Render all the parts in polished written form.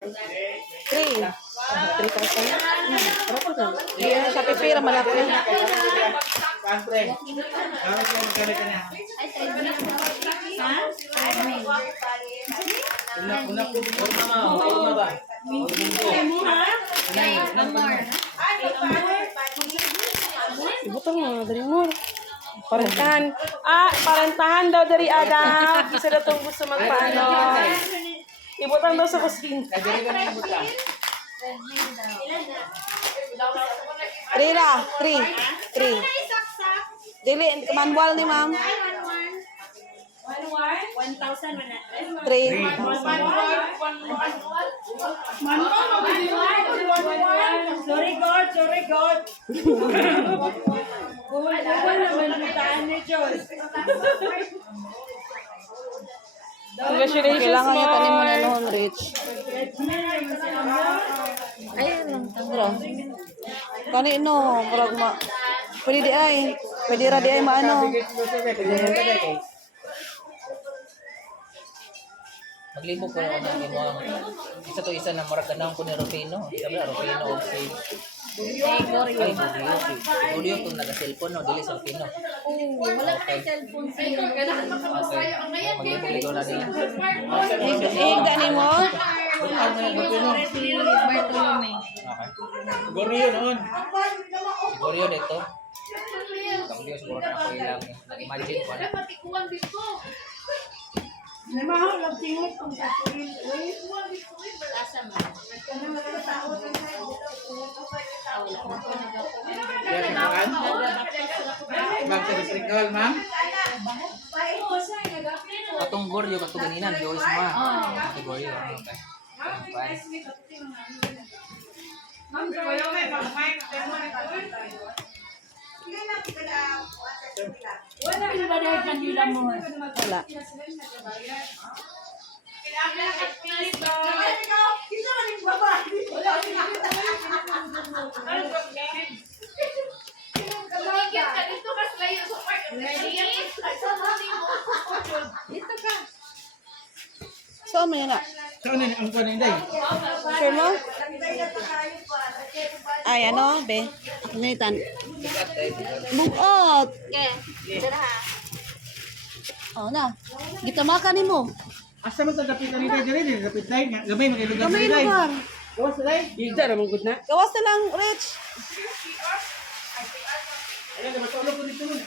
3,000. Berapa kan? Iya, sampai pira malaki. Pantren. Ano yung magkalitan niya? Una po, forma ba? Ibutang mo dari mo. Parentahan. Parentahan daw dari Adam. Bisa daw itong gusto magpaano. Ibutang daw sa kusina. Kadiri ka na yung buta. 3 lah. 3. Dili, manual ni ma'am. 3. Sorry God. Buwan naman bitaan ni Diyos. Congratulations, kailangan niya tanim mo na noon, Rich. Ayun lang, tangro. Kanino, murag ma... Pwede di ay. Pwede ra di ay maano. Maglibog ko na ng imo. Isa to isa na murag kanang ko ni Rufino. Sabi na Rufino og si Gorio. Gorio to naga-cellphone no, dili sa Rufino. Wala ka cellphone siya. Maglibog na din. Ihigda ni mo. Bartolome. Goryo noon. Si Gorio dito. Gorio siguro na ako ilang imagine ko na. May mahal lang tingin kung katuloy. Yan si Maan. Ma'am sa distrikal, ma'am. Atong Gorio kato ganinan, Doris ma. Si Gorio. Okay. Wala ba dahil kanila mo? Wala. So, ano yun na? Saan na ang kanin day? Sure mo? Ay, ano, be? Nathan. Bugot! Oh, na. Gitamakan ni mo. Asa man tagapitan ni day dire dapit day. Gamay magilugay Kamay day. lugar. Gawas na day. Higda ra mong gud na. Gawas na lang, Rich. Ayan, matulog ko dito nun.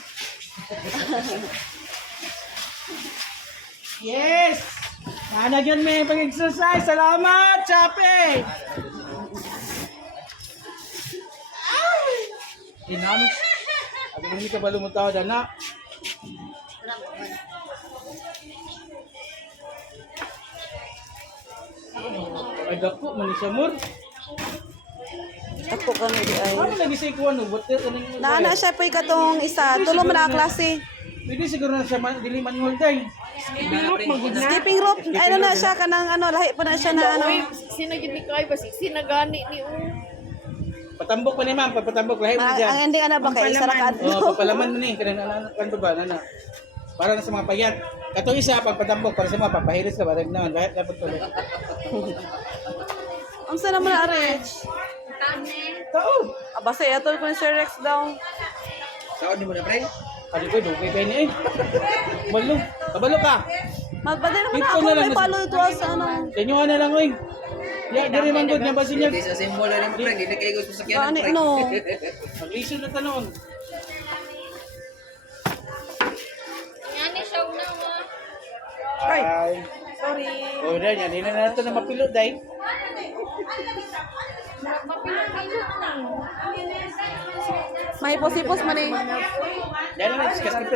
Yes! Sana dyan may pag-exercise. Salamat, Chape! Inamit. Ako hindi ka ba lumutaw dyan na? Ay, dako, manisya mur. Ako kami di ay. Ano lagi sa ikuan no? Butir ka nang... Naana siya pa katong isa. Tulo man na klase. Pwede siguro na sa dili manual day. Skipping rope. Ay, ano na siya kanang ano. Lahi pa na siya na ano. Sino yun ni Kai ba? Sinagani ni Patambok pa ni ma'am, patambok lahi mo dyan. Ang ending ano ba kay isa ra ka adlaw. Oh, papalaman mo ni kanang kanto ba nana. Para na sa mga payat. Katong isa pagpatambok para sa mga papahiris ka barag naman lahat dapat tuloy. Unsa naman na Rich? Tao. Abase atol ko ni Sir Rex daw. Saan ni mo na pre? Kali ko dugay kay ni eh. Malo. Kabalo ka. Magpadi naman Dito ako na lang may mas- palo ito sa ano. Kanyo na lang oy. Ya, diri man gud nya basin niya. Di sa symbol na mo pre, di na kayo gusto sakyan Gani no. Maglisod na tanon. Yani siya una mo. Ay. Sorry. Oh, dai nya dili na nato na mapilot dai. May posipos man eh. Dai na skip na